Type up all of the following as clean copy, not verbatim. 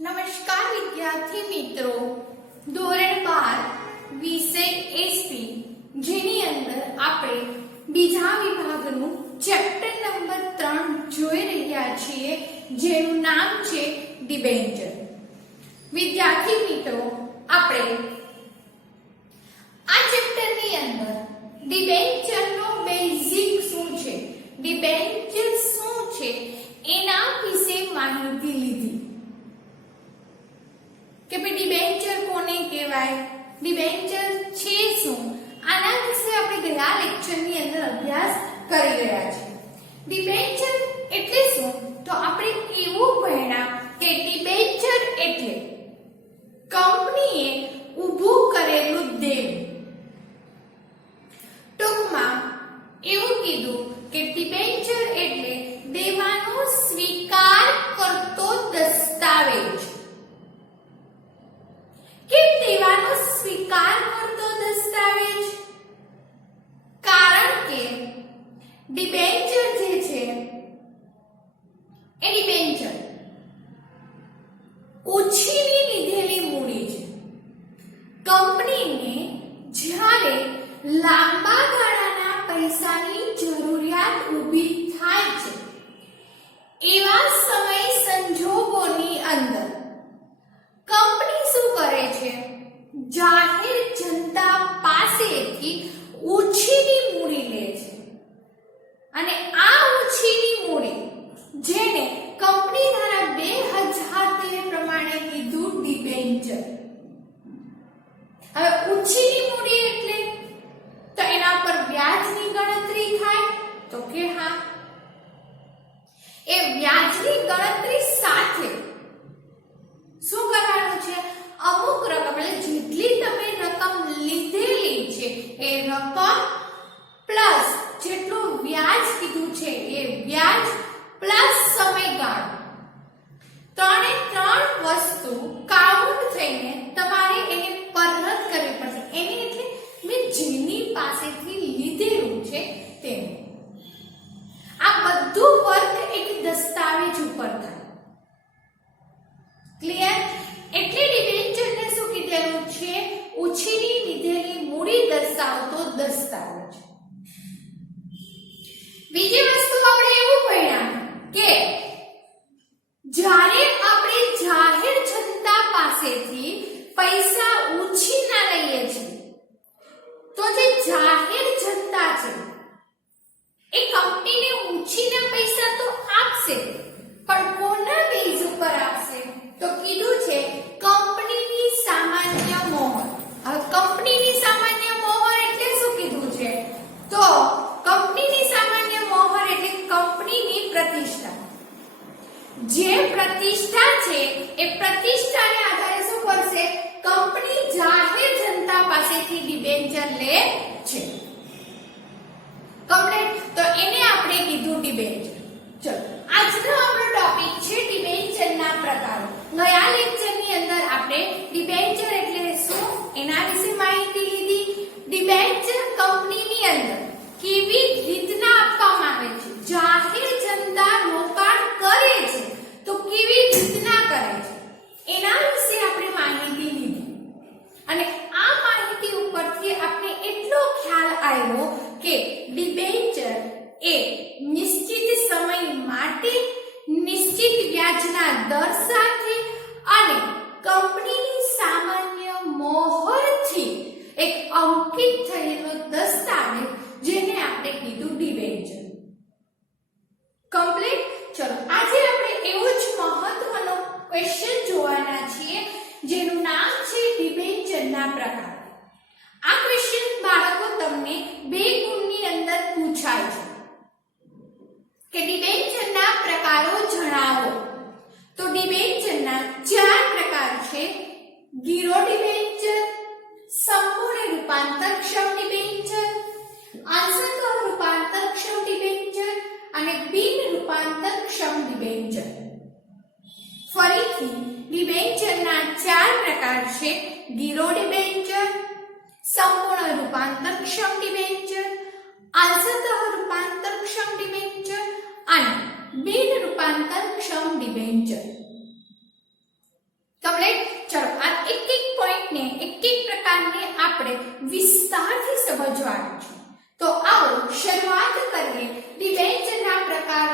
નમસ્કાર વિદ્યાર્થી મિત્રો, ધોરણ 12 વિષય એસપી જેની અંદર આપણે બીજા વિભાગનું ચેપ્ટર નંબર 3 જોઈ રહ્યા છીએ, જેનું નામ છે ડિબેન્ચર. વિદ્યાર્થી મિત્રો, આપણે આ ચેપ્ટરની અંદર ડિબેન્ચરનો બેઝિક શું છે, ડિબેન્ચર શું છે એના વિશે માહિતી લીધી કે ભાઈ ડિબેન્ચર કોને કહેવાય, ડિબેન્ચર છે શું, આના વિશે આપણે ગયા લેક્ચરની અંદર અભ્યાસ કરી રહ્યા છીએ. ડિબેન્ચર એટલે શું, તો આપણે એવું ભણ્યા કે ડિબેન્ચર એટલે કંપનીએ ઊભું કરેલું દેવું. ટૂંકમાં એવું કીધું કે ડિબેન્ચર એટલે દેવાનો સ્વીકાર કરતો દસ્તાવેજ. કેમ દેવાનો સ્વીકાર કરતો દસ્તાવેજ? કારણ કે ડિબેન્ચર જે છે એ ડિબેન્ચર ઉછીની લીધેલી મૂડી છે. કંપનીને જ્યારે લાંબા ગાળાના પૈસાની જરૂરિયાત ઊભી થાય છે, એવા સમય સંજોગોની અંદર કંપની શું કરે છે, જાહેર જનતા પાસેથી ઉછીની મૂડી લે છે. અને આ ઉછીની મૂડી જેને કંપની દ્વારા 2013 પ્રમાણે કીધું ડિબેન્ચર. હવે ઉછીની મૂડી એટલે તો એના પર વ્યાજની ગણતરી થાય, તો કે હા, એ વ્યાજની ગણતરી સાથે શું કરવાનું છે, અમુક રકમ એટલે જેટલી તમે રકમ લીધેલી છે એ રકમ પ્લસ જેટલું વ્યાજ કીધું છે એ વ્યાજ પ્લસ સમયગાળો, ત્રણે ત્રણ વસ્તુ કાઉન્ટ થઈને તમારે એને પરત કરવી પડશે. એની એટલે મેં જેની પાસેથી લીધેલું છે તેનું. આ બધું વર્ક એક દસ્તાવેજ ઉપર થાય. ક્લિયર? એટલે ડિબેન્ચરને શું કીધેલું છે, ઉછીની લીધેલી મૂડી દર્શાવતો દસ્તાવેજ. બીજી વસ્તુ આપણે એવું ભણ્યા કે જ્યારે આપણે જાહેર જનતા પાસેથી પૈસા ઉછીના લઈએ છીએ, તો જે જાહેર જનતા છે એ કંપનીને ઉછીના પૈસા તો આપશે, પણ કોના બેઝ ઉપર આપશે, તો કીધું છે કંપનીની સામાન્ય મોહર. હવે કંપનીની સામાન્ય મોહર એટલે શું કીધું છે, તો કંપનીની સામાન્ય મોહર એટલે કંપનીની પ્રતિષ્ઠા. જે પ્રતિષ્ઠા છે એ પ્રતિષ્ઠાને આધારે શું કરશે, કંપની જાહેર જનતા પાસેથી ડિબેન્ચર લે છે. કમ્પ્લીટ? તો એને આપણે કીધું ડિબેન્ચર. ચલો, આજનો આપણો ટોપિક છે ડિબેન્ચરના પ્રકારો. ગયા લેક્ચરની અંદર આપણે ડિબેન્ચર એટલે શું એના વિશે માહિતી લીધી. ડિબેન્ચર કંપનીની અંદર કેવી રીતના આપવામાં આવે છે, જાહેર જનતા રોકાણ કરે છે તો કેવી રીતના કરે છે, એના વિશે આપણે માહિતી લીધી. અને આ માહિતી ઉપરથી આપણે એટલો ખ્યાલ આવ્યો કે ડિબેન્ચર એ નિશ્ચિત સમય માટે નિશ્ચિત વ્યાજના દર સાથે અને કંપનીની સામાન્ય મોહરથી એક અંકિત થયેલો દસ્તાવેજ, જેને આપણે કીધું ડિબેન્ચર. કમ્પ્લીટ? ચલો, આજે આપણે એવો જ મહત્વનો ક્વેશ્ચન જોવાના છીએ, જેનું નામ છે ડિબેન્ચરના પ્રકાર. આ ક્વેશ્ચન બાળકો તમને 2 ગુણની અંદર પૂછાય છે કે ડિબેન્ચરના પ્રકારો જણાવો. તો ડિબેન્ચરના 4 પ્રકાર છે: ગીરો ડિબેન્ચર, સંપૂર્ણ રૂપાંતરક્ષમ ડિબેન્ચર, અંશતઃ રૂપાંતરક્ષમ ડિબેન્ચર અને બિન રૂપાંતરક્ષમ ડિબેન્ચર. ફરીથી ડિબેન્ચરના 4 પ્રકાર છે: ગીરો ડિબેન્ચર, સંપૂર્ણ રૂપાંતરક્ષમ ડિબેન્ચર, અંશતઃ રૂપાંતરક્ષમ ડિબેન્ચર અને બિન રૂપાંતરક્ષમ ડિબેન્ચર. કમ્પ્લીટ. ચલો આ એક એક પોઈન્ટ ને એક એક પ્રકારને આપણે વિસ્તારથી સમજવાનું છે. તો આવો શરૂઆત કરીએ ડિબેન્ચરના પ્રકાર.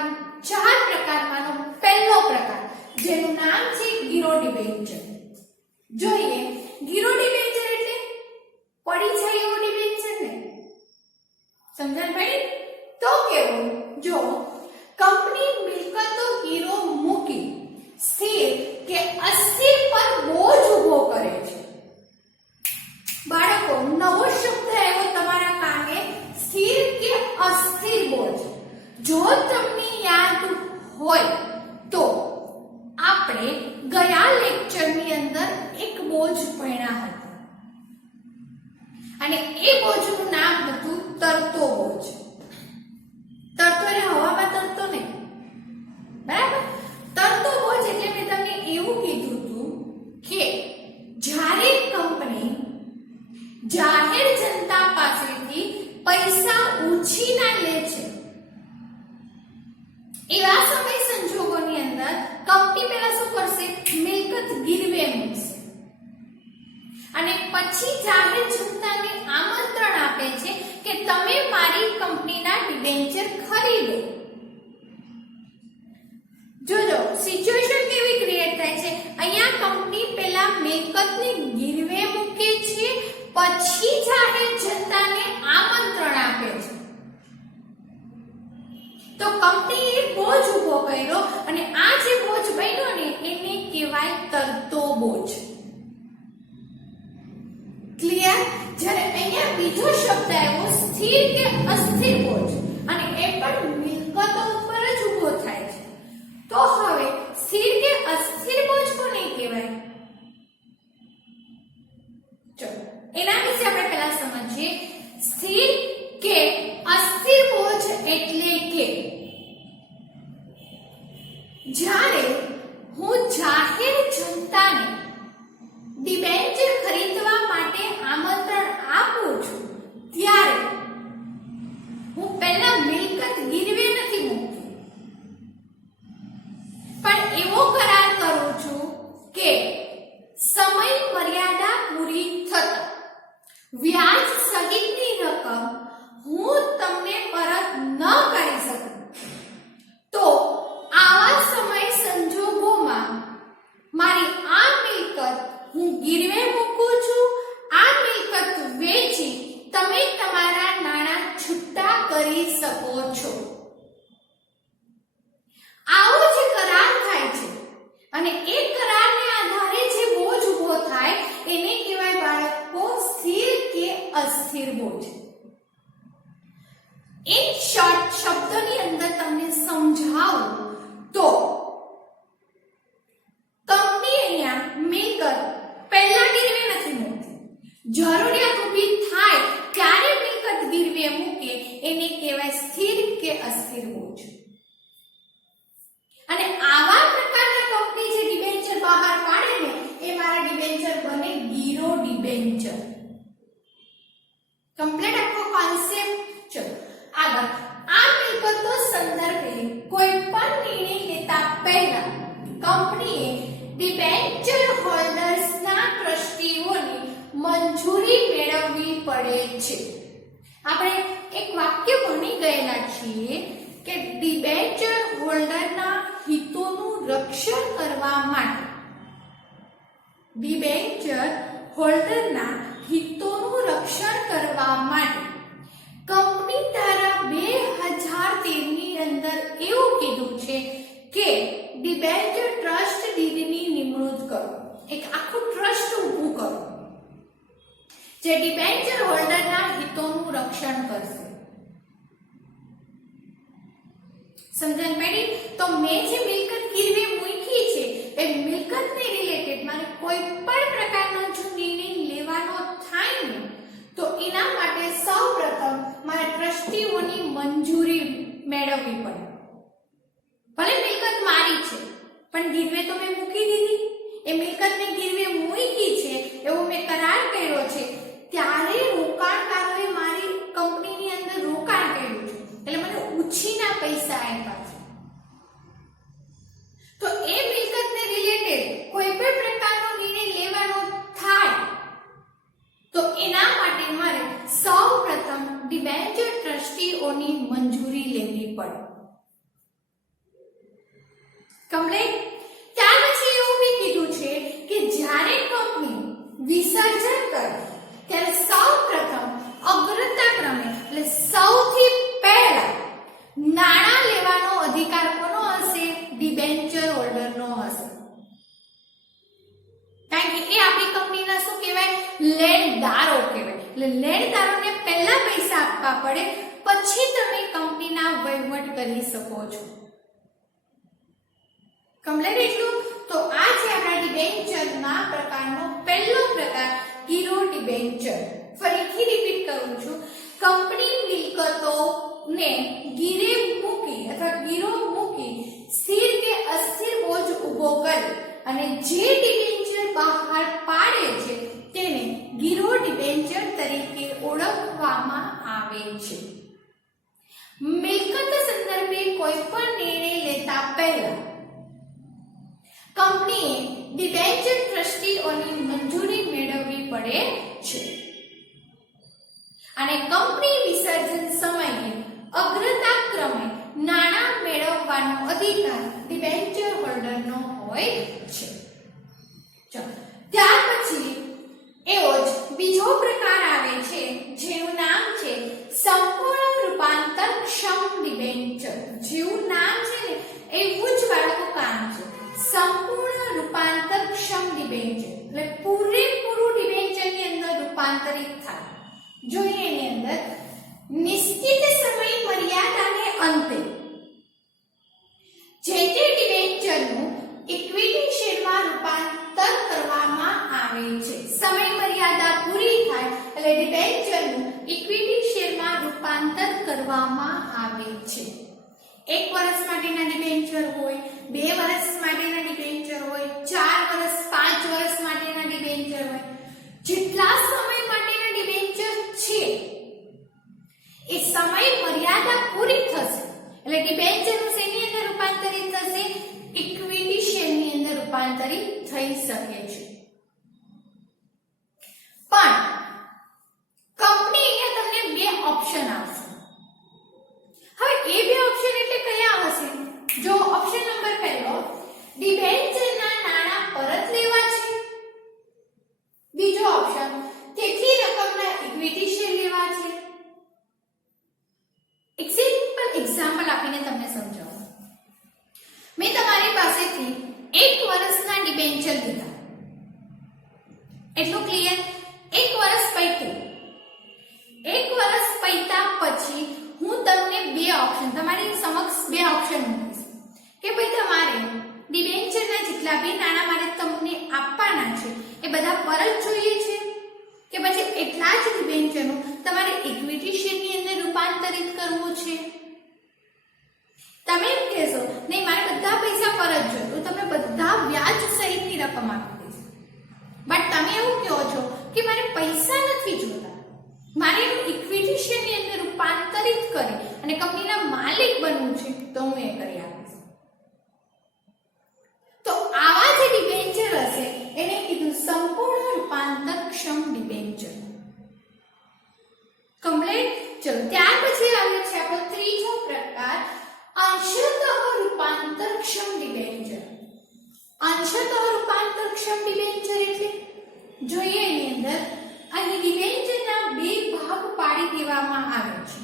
4 પ્રકારમાંનો પહેલો પ્રકાર જેનું નામ છે ગીરો ડિબેન્ચર. જોઈએ ગીરો ડિબેન્ચર એટલે પડી જાય એવો ડિબેન્ચર ને. સમજણ પડી? તો કેવું? જો કંપની મિલકતો ગીરો મૂકી સ્થિર કે અસ્થિર પર બોજ ઉભો કરે છે. બાળકો નવો શબ્દ આવ્યો તમારા કાને, સ્થિર કે અસ્થિર બોજ. જો તમને યાદ હોય તો આપણે ગયા લેક્ચરની અંદર એક બોજ ભણ્યા હતા અને એ બોજનું નામ હતું તરતો બોજ. તરતો એટલે હવામાં તરતો નહીં, બરાબર? તરતો બોજ એટલે મેં તમને એવું કીધું હતું કે જ્યારે કંપની જાહેર જનતા પાસેથી પૈસા ઉછીના લે છે એવા સમય સંજોગોની અંદર કંપની પહેલા શું કરશે? મિલકત ગીરવે મૂકશે અને પછી જાહેર જનતાને આમંત્રણ આપે છે કે તમે મારી કંપનીના ડિબેન્ચર ખરીદો. જોજો સિચ્યુએશન કેવી ક્રિએટ થાય છે. અહીંયા કંપની પહેલા મિલકતને ગીરવે મૂકે છે, પછી જાહેર જનતાને આમંત્રણ આપે છે. તો કંપનીએ બોજ ઉભો કર્યો અને આ જે બોજ બન્યો ને એને કહેવાય તરતો બોજ. ક્લિયર? જ્યારે અહીંયા બીજો શબ્દ આવ્યો સ્થિર કે અસ્થિર બોજ અને એ પણ મિલકતો ઉપર જ ઉભો થાય છે. તો હવે સ્થિર કે અસ્થિર બોજ કોને કહેવાય? ચલો એના વિશે આપણે પહેલા સમજીએ. સ્થિર કે અસ્થિર બોજ એટલે કે જ્યારે હું જાહેર જનતાને ડિબેન્ચર ખરીદવા માટે આમંત્રણ આપું છું ત્યારે હું પહેલા મિલકત ગીરવે નથી મૂકતી, પણ એવો કરાર કરું છું કે સમય મર્યાદા પૂરી થતા વ્યાજ સહિતની રકમ હું તમને પરત ન કરી શકું. તો આવા સમય સંજોગોમાં મારી આ મિલકત હું ગીરવે મૂકું છું. આ મિલકત વેચી તમે તમારા નાણાં છૂટા કરી શકો છો. આવો જે કરાર થાય છે અને એ કરારને આધારે જે બોજ ઉભો થાય એને કહેવાય બાળકો સ્થિર કે અસ્થિર બોજ. એક શોર્ટ શબ્દની અંદર તમને સમજાવું તો કંપની અહીંયા મિલકત પહેલા ગીરવે નથી મૂકતી. જરૂરિયાત ઊભી થાય ત્યારે મિલકત ગીરવે મૂકે એને કહેવાય સ્થિર કે અસ્થિર બોજ. અને આવા પ્રકારના કંપની જે ડિબેન્ચર બહાર પાડે ને એ મારા ડિબેન્ચર બને ગીરો ડિબેન્ચર. કમ્પ્લીટ આખો કોન્સેપ્ટ. ચલો આગળ. આ મિલકતો સંદર્ભે કોઈ પણ નિર્ણય લેતા પહેલા કંપનીએ ડિબેન્ચર હોલ્ડર્સના ટ્રસ્ટીઓની મંજૂરી મેળવવી પડે છે. આપણે એક વાક્ય ભણી ગયેલા છીએ કે ડિબેન્ચર હોલ્ડરના હિતોનું રક્ષણ કરવા માટે ડિબેન્ચર હોલ્ડરના હિતોનું રક્ષણ કરવા માટે કંપની ધારા 2013 ની અંદર એવું કીધું છે કે ડિબેન્ચર ટ્રસ્ટ ડીડની નિમણૂક કરો. એક આખું ટ્રસ્ટ ઊભું કરો જે ડિબેન્ચર હોલ્ડરના હિતોનું રક્ષણ કરશે. સમજણ પડી? તો મેં જે મિલકત ગીરવે મૂકી છે એ મિલકતને રિલેટેડ મારે કોઈ પણ પ્રકારનો જો નિર્ણય લેવાનો થાય ને તો એના માટે સૌપ્રથમ મારે ટ્રસ્ટીઓની મંજૂરી મેળવવી પડે. ભલે મિલકત મારી છે પણ ગીરવે તો મેં મૂકી દીધી. એ મિલકતને ગીરવે મૂકી છે એવો મેં કરાર કર્યો છે ત્યારે રોકાણકારોએ મારી કંપનીની અંદર રોકાણ કર્યું છે એટલે મને ઉછીના પૈસા આપ્યા છે. તો એ મિલકતને રિલેટેડ કોઈ પણ પ્રકારનો ટ્રસ્ટીઓની મંજૂરી લેવી પડે. કમ્પ્લીટ. ત્યાર પછી એવું બી કીધું છે કે જ્યારે કંપની વિસર્જન કરે ત્યારે સૌપ્રથમ અગ્રતા ક્રમે એટલે સૌથી પહેલા નાણાં લેવાનો અધિકાર કોનો હશે? ડિબેન્ચર હોલ્ડરનો હશે. કારણ કે એ આપણી કંપનીના શું કહેવાય? લેણદારો કહેવાય. એટલે લેણદારોને પહેલા પૈસા આપવા પડે, પછી તમે કંપનીના વહીવટ કરી શકો છો. કમ્પ્લીટ એટલું? તો આ છે આપણા ડિબેન્ચરના પ્રકારનો પહેલો પ્રકાર, ગીરો ડિબેન્ચર. ફરીથી રિપીટ કરું છું, કંપની મિલકતોને ગીરે મૂકી અથવા ગીરો મૂકી સ્થિર કે અસ્થિર બોજ ઊભો કરે અને જે ડિબેન્ચર બહાર પાડે છે તેને ગીરો ડિબેન્ચર તરીકે ઓળખવામાં આવે છે. મિલકત સંદર્ભે કોઈ પણ નિર્ણય લેતા પહેલા કંપનીએ ડિબેન્ચર ટ્રસ્ટીઓની મંજૂરી મેળવવી પડે છે અને કંપની વિસર્જન સમયે અગ્રતા ક્રમે નાણાં મેળવવાનો અધિકાર ડિબેન્ચર હોલ્ડરનો હોય છે. ત્યાર પછી એવો જ બીજો પ્રકાર આવે છે જેનું નામ છે સંપૂર્ણ રૂપાંતરક્ષમ ડિબેન્ચર. જેવું નામ છે ને એવું જ બાળકો કામ છે. સંપૂર્ણ રૂપાંતરક્ષમ ડિબેન્ચર એટલે પૂરેપૂરું ડિબેન્ચરની અંદર રૂપાંતરિત થાય. જોઈએ એની અંદર નિશ્ચિત સમય મર્યાદાને અંતે જે તે ડિબેન્ચરનું ઇક્વિટી શેરમાં રૂપાંતર કરવામાં આવે છે. સમય મર્યાદા પૂરી થાય એટલે ડિબેન્ચરનું ઇક્વિટી શેરમાં રૂપાંતર કરવામાં આવે છે. 1 વર્ષ માટેના ડિબેન્ચર હોય, 2 વર્ષ માટેના ડિબેન્ચર હોય, 4 વર્ષ, 5 વર્ષ માટેના ડિબેન્ચર હોય. જેટલા સમય માટેના ડિબેન્ચર છે એ સમય મર્યાદા પૂરી થશે એટલે ડિબેન્ચરનું શેની અંદર રૂપાંતરિત થશે? ઇક્વિટી શેરની અંદર રૂપાંતરિત થઈ શકે છે. પણ કંપની અહીંયા તમને બે ઓપ્શન આપશે. હવે એ બે ઓપ્શન એટલે કયા હશે? જો ઓપ્શન નંબર પહેલો, ડિબેન્ચરના નાણાં પરત લેવા છે. બીજો ઓપ્શન, તેટલી રકમના ઇક્વિટી શેર લેવા છે. એક સિમ્પલ એક્ઝામ્પલ આપીને તમને સમજાવું. મેં તમારી પાસેથી 1 વર્ષના ડિબેન્ચર લીધા. એટલું ક્લિયર? 1 વર્ષ પૈકી 1 વર્ષ પૈતા પછી હું તમને બે ઓપ્શન તમારી સમક્ષ બે ઓપ્શન મૂકીશ કે ભાઈ તમારે ડિબેન્ચરના જેટલા બી નાણાં મારે તમને આપવાના છે એ બધા પરત જોઈએ છે કે પછી એટલા જ ડિબેન્ચરનું તમારે ઇક્વિટી શેરની અંદર રૂપાંતરિત કરવું છે. તમે એમ કહેશો નહીં મારે બધા પૈસા પરત જોઈએ તો તમને બધા વ્યાજ સહિતની રકમ આપી દઈશ. બટ તમે એવું કહો છો કે મારે પૈસા નથી જોતા, મારે એનું ઇક્વિટી શેરની અંદર રૂપાંતરિત કરી અને કંપનીના માલિક બનવું છે તો હું એ કરી આપીશ. તો આવા જે ડિબેન્ચર હશે એને કીધું સંપૂર્ણ રૂપાંતરક્ષમ ડિબેન્ચર. કમ્પ્લીટ. ચલો ત્યાર પછી આવે છે આપણો ત્રીજો પ્રકાર, અંશતઃ રૂપાંતરક્ષમ ડિબેન્ચર. અંશતઃ રૂપાંતરક્ષમ ડિબેન્ચર એટલે જોઈએ એની અંદર અહીં ડિબેન્ચરના બે ભાગ પાડી દેવામાં આવે છે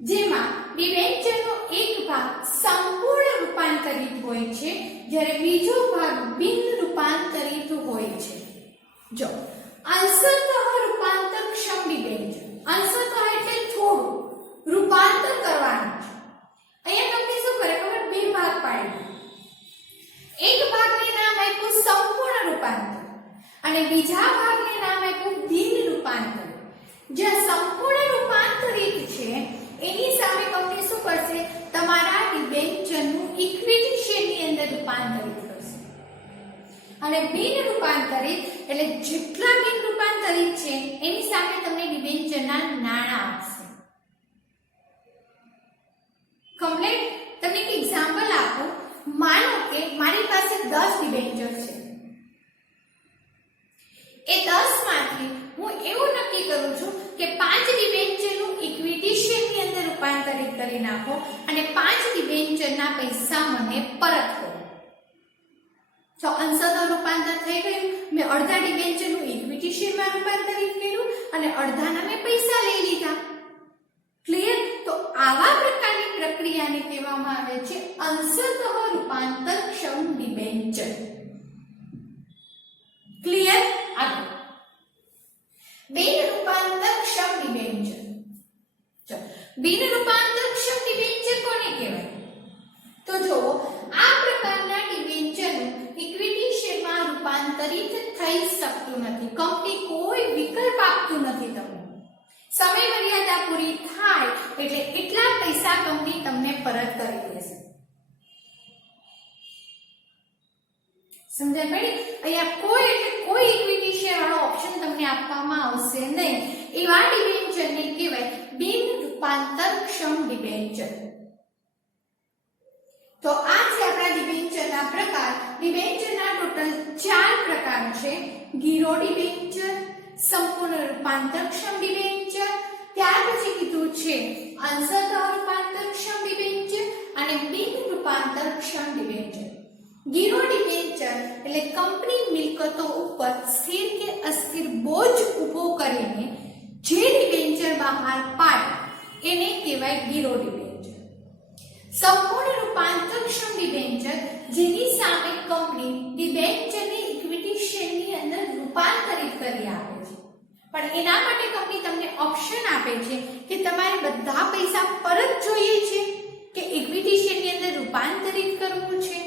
જેમાં ડિબેન્ચરનો એક ભાગ સંપૂર્ણ રૂપાંતરિત હોય છે જ્યારે બીજો ભાગ બિન રૂપાંતરિત હોય છે. જો અંશતઃ રૂપાંતરક્ષમ ડિબેન્ચર, અંશતઃ એટલે થોડું રૂપાંતર કરવાનું છે. અહીંયા કંપની શું કરે ખબર? બે ભાગ પાડી. એક ભાગને નામ આપ્યું સંપૂર્ણ રૂપાંતર અને બીજા ભાગને નામ આપ્યું બિન રૂપાંતર. જે સંપૂર્ણ રૂપાંતરિત છે એની સામે કંપની શું કરશે? તમારા ડિબેન્ચરનું ઇક્વિટી શેરની અંદર રૂપાંતરિત કરશે અને બિન રૂપાંતરિત એટલે જેટલા બિન રૂપાંતરિત છે એની સામે તમને ડિબેન્ચરના નાણાં આપશે. કમ્પ્લીટ. તમને એક એક્ઝામ્પલ આપું. માનો કે મારી પાસે 10 ડિબેન્ચર છે. એ 10 માંથી હું એવું નક્કી કરું છું કે 5 ડિબેન્ચરનું ઇક્વિટી ઇક્વિટી શેરની અંદર રૂપાંતરિત કરી નાખો અને 5 ડિબેન્ચરના પૈસા મને પરત કરો. તો અંશતઃ રૂપાંતર થઈ ગયું. મેં અડધા ડિબેન્ચરનું ઇક્વિટી શેરમાં રૂપાંતરિત કર્યું અને અડધાના મેં પૈસા લઈ લીધા. ક્લિયર? તો આવા પ્રકારની પ્રક્રિયાને કહેવામાં આવે છે અંશતઃ રૂપાંતરક્ષમ ડિબેન્ચર. ક્લિયર? આગળ બિન રૂપાંતરક્ષમ ડિબેન્ચર. ચલો, બિન રૂપાંતરક્ષમ ડિબેન્ચર કોને કહેવાય? તો જો આ પ્રકારના ડિબેન્ચરનું ઇક્વિટી શેરમાં રૂપાંતરિત થઈ શકતું નથી. કંપની કોઈ વિકલ્પ આપતું નથી તમને. સમય મર્યાદા પૂરી થાય એટલે એટલા પૈસા કંપની તમને પરત કરી દેશે. સમજાય પડી? અહીંયા કોઈ ઇક્વિટી શેર વાળો ઓપ્શન તમને આપવામાં આવશે નહીં. એવા ડિબેન્ચરને કહેવાય બિન રૂપાંતરક્ષમ ડિબેન્ચર. તો આ છે આપણા ડિબેન્ચરના પ્રકાર. ડિબેન્ચરના ટોટલ 4 પ્રકાર છે. ગીરો ડિબેન્ચર, સંપૂર્ણ રૂપાંતરક્ષમ ડિબેન્ચર, ત્યાર પછી કીધું છે અંશતઃ રૂપાંતરક્ષમ ડિબેન્ચર અને બિન રૂપાંતરક્ષમ ડિબેન્ચર. ગીરો ડિબેન્ચર એટલે કંપની મિલકતો ઉપર સ્થિર કે અસ્થિર બોજ ઊભો કરીને જે ડિબેન્ચર બહાર પાડે એને કહેવાય ગીરો ડિબેન્ચર. સંપૂર્ણ રૂપાંતરક્ષમ ડિબેન્ચર જેની સામે કંપની ડિબેન્ચરની ઇક્વિટી શેરની અંદર રૂપાંતરિત કરી આપે છે. પણ એના માટે કંપની તમને ઓપ્શન આપે છે કે તમારે બધા પૈસા પરત જોઈએ છે કે ઇક્વિટી શેરની અંદર રૂપાંતરિત કરવું છે.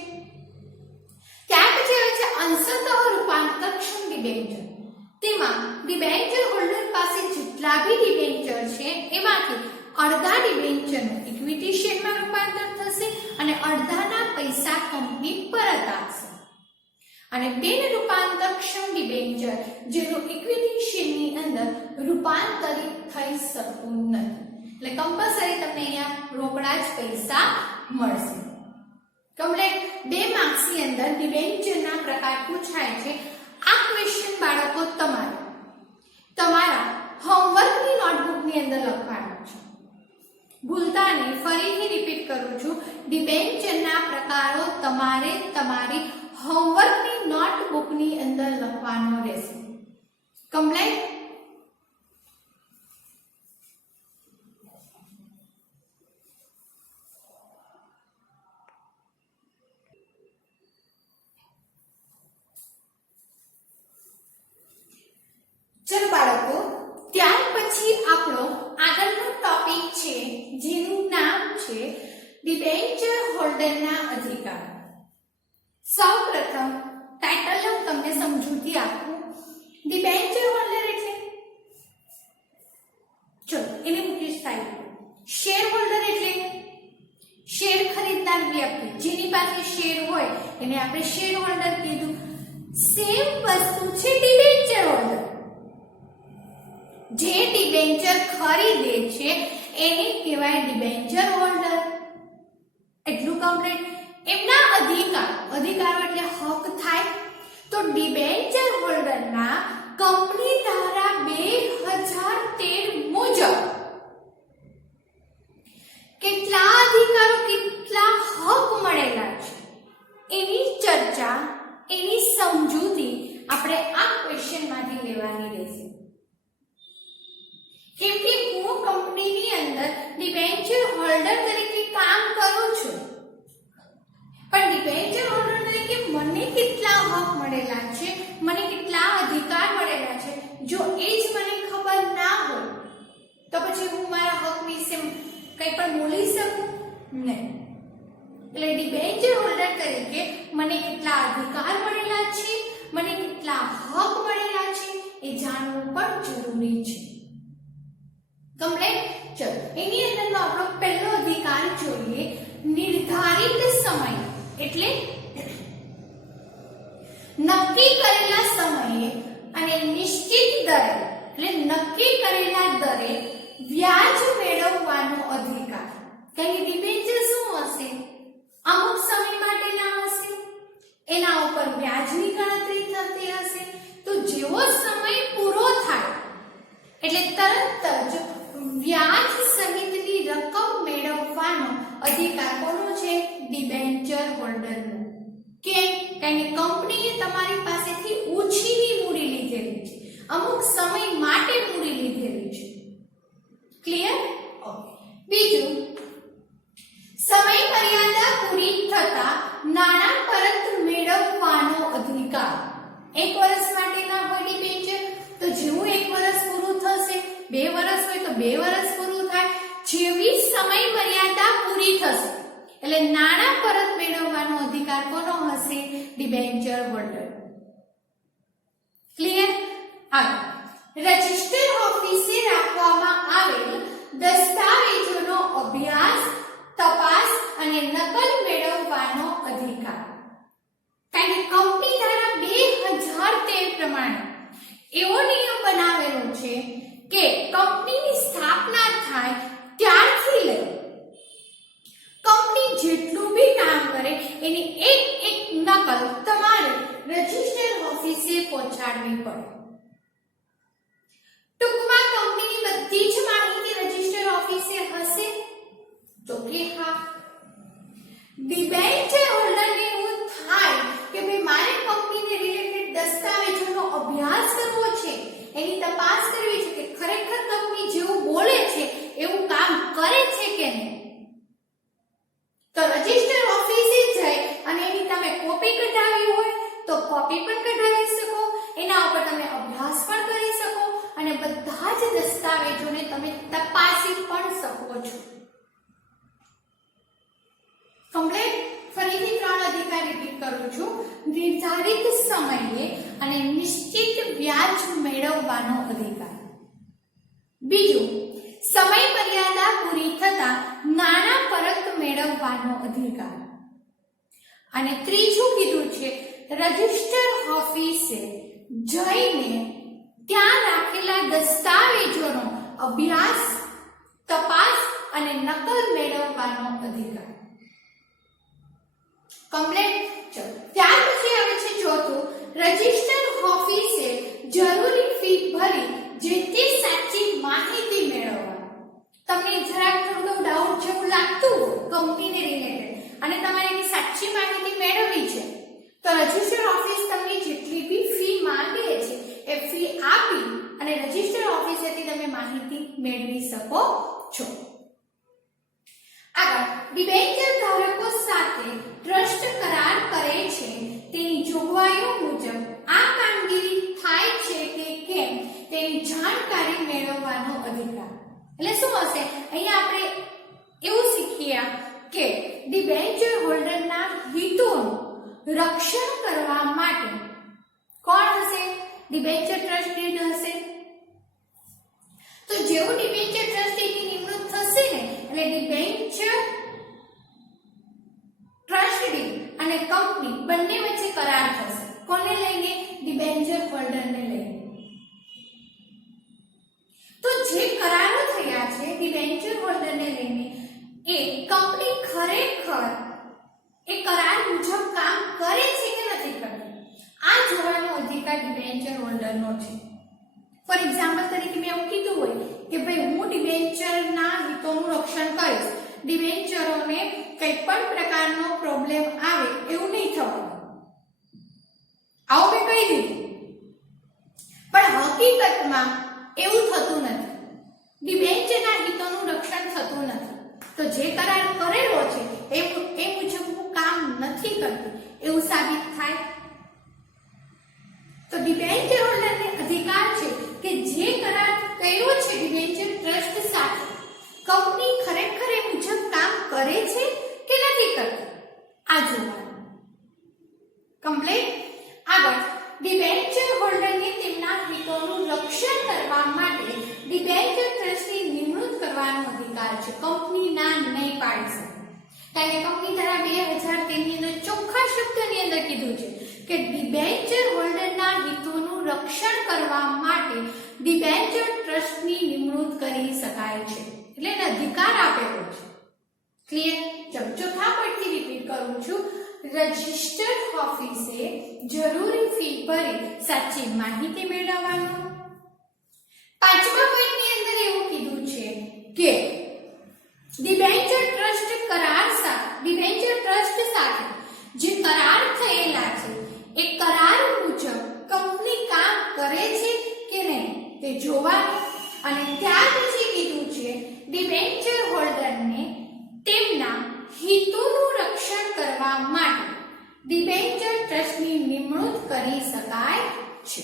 ત્યાર પછી આવે છે અંશતઃ રૂપાંતરક્ષમ ડિબેન્ચર. તેમાં ડિબેન્ચર હોલ્ડર પાસે જેટલા બી ડિબેન્ચર છે એમાંથી અડધા ડિબેન્ચરનું ઇક્વિટી શેરમાં રૂપાંતર થશે અને અડધાના પૈસા કંપની પરત આપશે. અને બિન રૂપાંતરક્ષમ ડિબેન્ચર જેનું ઇક્વિટી શેરની અંદર રૂપાંતરિત થઈ શકતું નથી. એટલે કમ્પલસરી તમને અહીંયા રોકડા જ પૈસા મળશે. કમ્પ્લીટ 2 માર્ક્સની અંદર ડિબેન્ચરના પ્રકાર પૂછાય છે. આ ક્વેશ્ચન બાળકો તમારા હોમવર્કની નોટબુકની અંદર લખવાના છે. ભૂલતા નહીં, ફરીથી રિપીટ કરું છું. ડિબેન્ચરના પ્રકારો તમારે તમારી હોમવર્કની નોટબુકની અંદર લખવાનો રહેશે. કમ્પ્લીટ? ચલો બાળકો, ત્યાર પછી આપણો આગળનો ટોપિક છે જેનું નામ છે ડિબેન્ચર હોલ્ડરના અધિકાર. સૌપ્રથમ ટાઇટલ હું તમને સમજૂતી આપું. ડિબેન્ચર હોલ્ડર એટલે ચલો એને મૂકીશ સાઈડ. શેર હોલ્ડર એટલે શેર ખરીદનાર વ્યક્તિ, જેની પાસે શેર હોય એને આપણે શેર હોલ્ડર કીધું. સેમ વસ્તુ છે ડિબેન્ચર હોલ્ડર. જે ડિબેન્ચર ખરીદે છે એને કહેવાય ડિબેન્ચર હોલ્ડર. એટલું કમ્પ્લીટ. એમના અધિકારો એટલે હક થાય. તો ડિબેન્ચર હોલ્ડરના કંપની ધારા 2013 મુજબ કેટલા અધિકારો કેટલા હક મળેલા છે એની ચર્ચા, એની સમજૂતી આપણે આ ક્વેશ્ચનમાંથી લેવાની રહેશે. કેમ કે હું કંપનીની અંદર ડિબેન્ચર હોલ્ડર તરીકે કામ કરું છું, પણ ડિબેન્ચર હોલ્ડર તરીકે મને કેટલા હક મળેલા છે, મને કેટલા અધિકાર મળેલા છે, જો એ જ મને ખબર ના હોય તો પછી હું મારા હક વિશે કંઈ પણ બોલી શકું નહીં. એટલે ડિબેન્ચર હોલ્ડર તરીકે મને કેટલા અધિકાર મળેલા છે, મને કેટલા હક મળેલા છે એ જાણવું પણ જરૂરી છે. કમ્પ્લીટ? ચલો એની અંદરનો આપણો પહેલો અધિકાર જોઈએ. નિર્ધારિત સમય એટલે નક્કી કરેલા સમયે અને નિશ્ચિત દરે એટલે નક્કી કરેલા દરે વ્યાજ મેળવવાનો અધિકાર. કારણ કે ડિબેન્ચર શું હશે? અમુક સમય માટેના હશે, એના ઉપર વ્યાજની ગણતરી થતી હશે. તો જેવો સમય પૂરો થાય એટલે તરત જ વ્યાજ સહિત અધિકાર કોનો છે? ડિબેન્ચર હોલ્ડરનો. કેમ? કારણ કે કંપનીએ તમારી પાસેથી ઓછીની મૂડી લીધેલી છે, અમુક સમય માટે મૂડી લીધેલી છે. ક્લિયર? ઓકે. બીજું, સમય મર્યાદા પૂરી થતા નાણાં પરત મેળવવાનો અધિકાર. 1 વર્ષ માટેના હોય ડિબેન્ચર, તો જેવું 1 વર્ષ પૂરું થશે, 2 વર્ષ હોય તો 2 વર્ષ પૂરું થાય, જેવી સમય મર્યાદા પૂરી થશે એટલે નાણાં પરત મેળવવાનો અધિકાર કોનો હશે? Debenture holder. ક્લિયર? આગળ, રજિસ્ટર ઓફિસે રાખવામાં આવેલ દસ્તાવેજોનો અભ્યાસ, તપાસ અને નકલ મેળવવાનો અધિકાર. કારણ કે કંપની ધારા 2013 પ્રમાણે એવો નિયમ બનાવેલો છે કે કંપનીની સ્થાપના થાય ત્યારથી લઈ કંપની જેટલું બી કામ કરે એની એક નકલ તમારે રજિસ્ટર ઓફિસે પહોંચાડવી પડે. ટૂંકમાં કંપનીની બધી જ માહિતી રજિસ્ટર ઓફિસે હશે? તો કે હા. ડિબેન્ચર હોલ્ડરને એવું થાય કે ભાઈ મારે કંપનીને રિલેટેડ દસ્તાવેજોનો અભ્યાસ કરવો છે, એની તપાસ કરવી છે કે ખરેખર કંપની જેવું બોલે છે એવું કામ કરે છે કે નહીં. તો રજિસ્ટર ઓફિસે જઈ અને એની તમે કોપી કઢાવી હોય તો કોપી પણ કઢાવી શકો, એના ઉપર તમે અભ્યાસ પણ કરી શકો અને બધા જ દસ્તાવેજોને તમે તપાસી પણ શકો છો. કમ્પ્લીટ? ફરીથી 3 અધિકાર રિપીટ કરું છું. નિર્ધારિત સમયે અને નિશ્ચિત વ્યાજ મેળવવાનો અધિકાર. બીજું, સમય મર્યાદા પૂરી થતા નાણાં પરત મેળવવાનો અધિકાર. અને ત્રીજું કીધું છે રજિસ્ટર ઓફિસે જઈને ત્યાં રાખેલા દસ્તાવેજોનો અભ્યાસ, તપાસ અને નકલ મેળવવાનો અધિકાર. કમ્પ્લીટ? ચલો, ત્યાર પછી આવે છે ચોથું, રજિસ્ટર ઓફિસે જરૂરી ફી ભરી જે તે સાચી માહિતી મેળવવા. તમને જરાક થોડો ડાઉટ જેવું લાગતું હોય કંપનીને રિલેટેડ અને તમારે એની સાચી માહિતી મેળવવી છે તો રજિસ્ટર ઓફિસ તમને જેટલી બી ફી માંગે છે એ ફી આપી અને રજિસ્ટર ઓફિસેથી તમે માહિતી મેળવી શકો છો. આગળ, ડિબેન્ચર ધારકો સાથે ટ્રસ્ટ કરાર કરે છે તેની જોગવાઈઓ મુજબ આ કામગીરી થાય છે કે કેમ તેની જાણકારી મેળવવાનો અધિકાર. એટલે શું હશે? અહીંયા આપણે એવું શીખ્યા કે ડિબેન્ચર હોલ્ડરના હિતોનું રક્ષણ કરવા માટે કોણ હશે? ડિબેન્ચર ટ્રસ્ટી હશે. તો જેવું ડિબેન્ચર ટ્રસ્ટીની નિમણૂક થશે ને એટલે ડિબેન્ચર ટ્રસ્ટી અને કંપની બંને વચ્ચે કરાર થશે. કોને લઈને? ડિબેન્ચર હોલ્ડરને લઈને. તો જે કરારો થયા છે ડિબેન્ચર હોલ્ડરને લઈને એ કંપની ખરેખર એ કરાર મુજબ કામ કરે છે કે નથી કરતી આ જોવાનો અધિકાર ડિબેન્ચર હોલ્ડરનો છે. ફોર એક્ઝામ્પલ તરીકે મેં એવું કીધું હોય કે ભાઈ હું ડિબેન્ચરના હિતોનું રક્ષણ કરીશ, ડિબેન્ચરોને કંઈ પણ પ્રકારનો પ્રોબ્લેમ આવે એવું નહીં થવાનું, આવું મેં કહી દીધું. પણ હકીકતમાં એવું થતું નથી. ડિબેન્ચરના હિતોનું રક્ષણ થતું નથી. તો જે કરાર કરેલો છે એ મુજબ હું કામ નથી કરતી એવું સાબિત થાય. તો ડિબેન્ચર હોલ્ડરને અધિકાર છે કે જે કરાર કર્યો છે ડિબેન્ચર ટ્રસ્ટ સાથે કંપની ખરેખર એ મુજબ કામ કરે છે કે નથી કરતી આ જોવાનું. કમ્પ્લીટ? આગળ, ડિબેન્ચર હોલ્ડરને તેમના હિતોનું રક્ષણ કરવા માટે ડિબેન્ચર ટ્રસ્ટની નિમણૂક કરવાનો અધિકાર છે. કંપની ના નહીં પાડી શકે. કારણ કે કંપની ધારા 2013 ની અંદર ચોખ્ખા શબ્દની અંદર કીધું છે કે ડિબેન્ચર હોલ્ડરના હિતોનું રક્ષણ કરવા માટે ડિબેન્ચર ટ્રસ્ટની નિમણૂક કરી શકાય છે. એટલે એને અધિકાર આપેલો છે. ક્લિયર? ચોથા પરથી રિપીટ કરું છું. રજિસ્ટર ઓફિસે જરૂરી ફી ભરી સાચી માહિતી મેળવવાનો. પાંચમા પોઈન્ટની અંદર એવું કીધું છે કે ડિબેન્ચર ટ્રસ્ટ કરાર ડિબેન્ચર ટ્રસ્ટ સાથે જે કરાર થયેલા છે એ કરાર મુજબ કંપની કામ કરે છે કે નહીં તે જોવાનું અને ત્યાર પછી કીધું છે ડિબેન્ચર હોલ્ડરને તેમના હિતોનું રક્ષણ કરવા માટે ડિબેન્ચર ટ્રસ્ટની નિમણૂક કરી શકાય છે.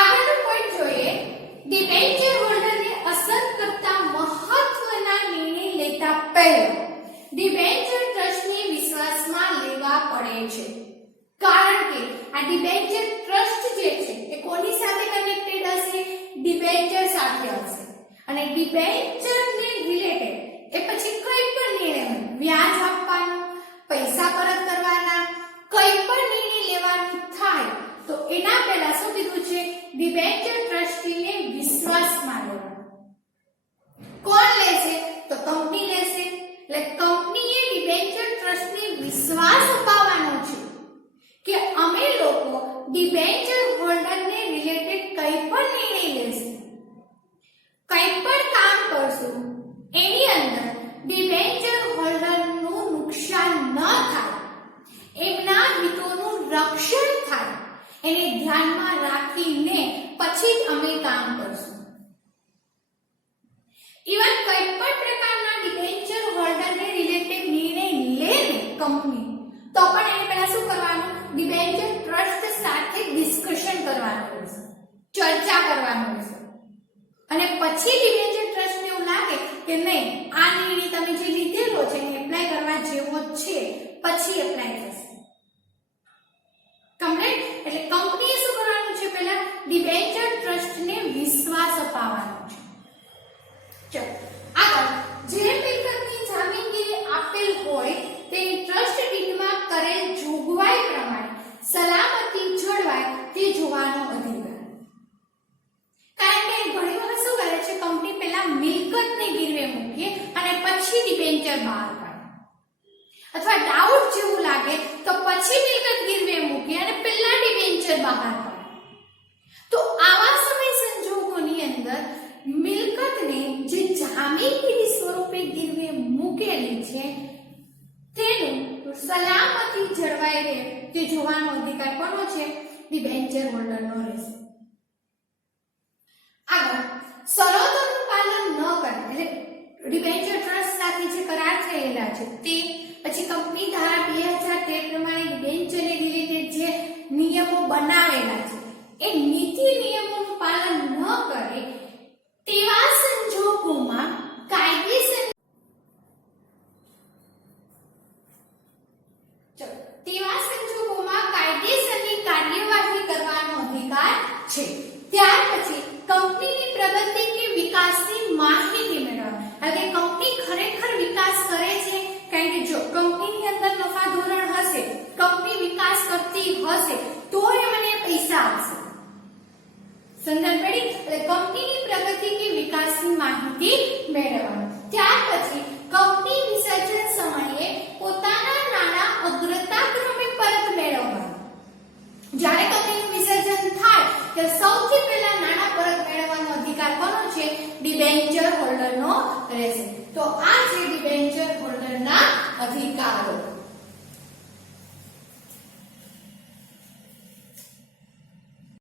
આગળનો પોઈન્ટ જોઈએ. ડિબેન્ચર હોલ્ડરને અસર કરતા મહત્વના નિર્ણય લેતા પહેલા ડિબેન્ચર ટ્રસ્ટને વિશ્વાસમાં લેવા પડે છે. કારણ કે આ ડિબેન્ચર ટ્રસ્ટ જે છે એ કોની સાથે કનેક્ટેડ હશે? ડિબેન્ચર સાથે હશે. અને ડિબેન્ચરને રિલેટેડ એ પછી કોઈ પણ નિર્ણય, વ્યાજ આપવાનું, પૈસા પરત કરવાના, કોઈ પણ નિર્ણય લેવાનું થાય તો એના પહેલા શું કીધું છે? ડિબેન્ચર ટ્રસ્ટીને વિશ્વાસમાં લેવાનું. કોણ લેશે? તો કંપની લેશે. એટલે કંપનીએ ડિબેન્ચર ટ્રસ્ટને વિશ્વાસ અપાવવાનો છે કે અમે લોકો ડિબેન્ચર હોલ્ડરને રિલેટેડ કંઈ પણ નિર્ણય લેશું, કંઈ પણ કામ કરશું, એની અંદર ડિબેન્ચર હોલ્ડરનું નુકસાન ન થાય, એમના હિતોનું રક્ષણ થાય, એને ધ્યાનમાં રાખીને પછી જ અમે કામ કરશું. ઇવન કોઈ પણ પ્રકારના ડિબેન્ચર હોલ્ડરને રિલેટેડ નિર્ણય લે ને કંપની, તો પણ એને પહેલા શું કરવાનું? ડિબેન્ચર ટ્રસ્ટ સાથે ડિસ્કશન કરવાનું રહેશે, ચર્ચા કરવાનું રહેશે. અને પછી ડિબેન્ચર ટ્રસ્ટને એવું લાગે કે નહીં, આ નિર્ણય તમે જે લીધેલો છે એને એપ્લાય કરવા જેવો જ છે, પછી એપ્લાય થશે. કમ્પ્લીટ? એટલે કંપનીએ શું કરવાનું છે? પહેલા ડિબેન્ચર ટ્રસ્ટને વિશ્વાસ અપાવવાનો છે. ચલો આગળ. જે મિલકતની જામીનગીરી આપેલ હોય તેની ટ્રસ્ટ ડીડમાં કરેલ જોગવાઈ પ્રમાણે સલામતી જળવાય તે જોવાનો અધિકાર. કારણ કે ઘણી વખત શું કરે છે, કંપની પહેલા મિલકતને ગીરવે મૂકે અને પછી ડિબેન્ચર બહાર પાડે, અથવા ડાઉટ જેવું લાગે તો પછી મિલકત ગીરવે મૂકે અને પહેલા ડિબેન્ચર બહાર પાડે. તો આવા સમય સંજોગોની અંદર મિલકતને જે જામીનગીરી સ્વરૂપે ગીરવે મૂકેલી છે તેનું સલામતી જળવાઈ રહે તે જોવાનો અધિકાર કોનો છે? ડિબેન્ચર હોલ્ડરનો રહેશે. આગળ, શરતોનું પાલન ન કરે એટલે ડિબેન્ચર ટ્રસ્ટ સાથે જે કરાર થયેલા છે તે, પછી કંપની ધારા 2013 પ્રમાણે ડિબેન્ચરને રિલેટેડ જે નિયમો બનાવેલા છે એ નીતિ નિયમોનું પાલન ન કરે તેવા સંજોગોમાં કાયદેસરની કાર્યવાહી કરવાનો અધિકાર છે. ત્યાર પછી કંપનીની પ્રગતિ કે વિકાસની માહિતી મેળવવા. એટલે કંપની ખરેખર વિકાસ કરે છે, કારણ કે જો કંપનીની અંદર નફા ધોરણ હશે, કંપની વિકાસ કરતી હશે તો એ મને પૈસા આપશે. સંદર્ભ પડી? એટલે કંપનીની પ્રગતિ કે વિકાસની માહિતી મેળવવાની. ત્યાર પછી કંપની વિસર્જન સમયે પોતાના નાણાં અગ્રતા ક્રમે પરત મેળવવા. જ્યારે કંપનીનું વિસર્જન થાય ત્યારે સૌથી પહેલા નાણાં પરત મેળવવાનો અધિકાર કોનો છે? ડિબેન્ચર હોલ્ડરનો રહેશે. તો આ જે ડિબેન્ચર